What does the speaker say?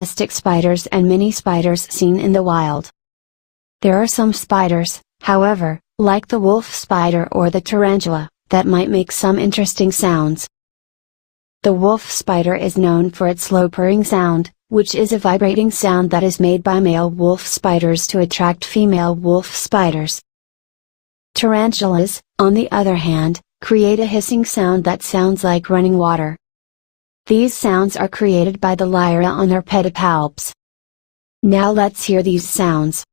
domestic spiders and mini spiders seen in the wild. There are some spiders, however, like the wolf spider or the tarantula, that might make some interesting sounds. The wolf spider is known for its low purring sound, which is a vibrating sound that is made by male wolf spiders to attract female wolf spiders. Tarantulas, on the other hand, create a hissing sound that sounds like running water. These sounds are created by the lyra on their pedipalps. Now let's hear these sounds.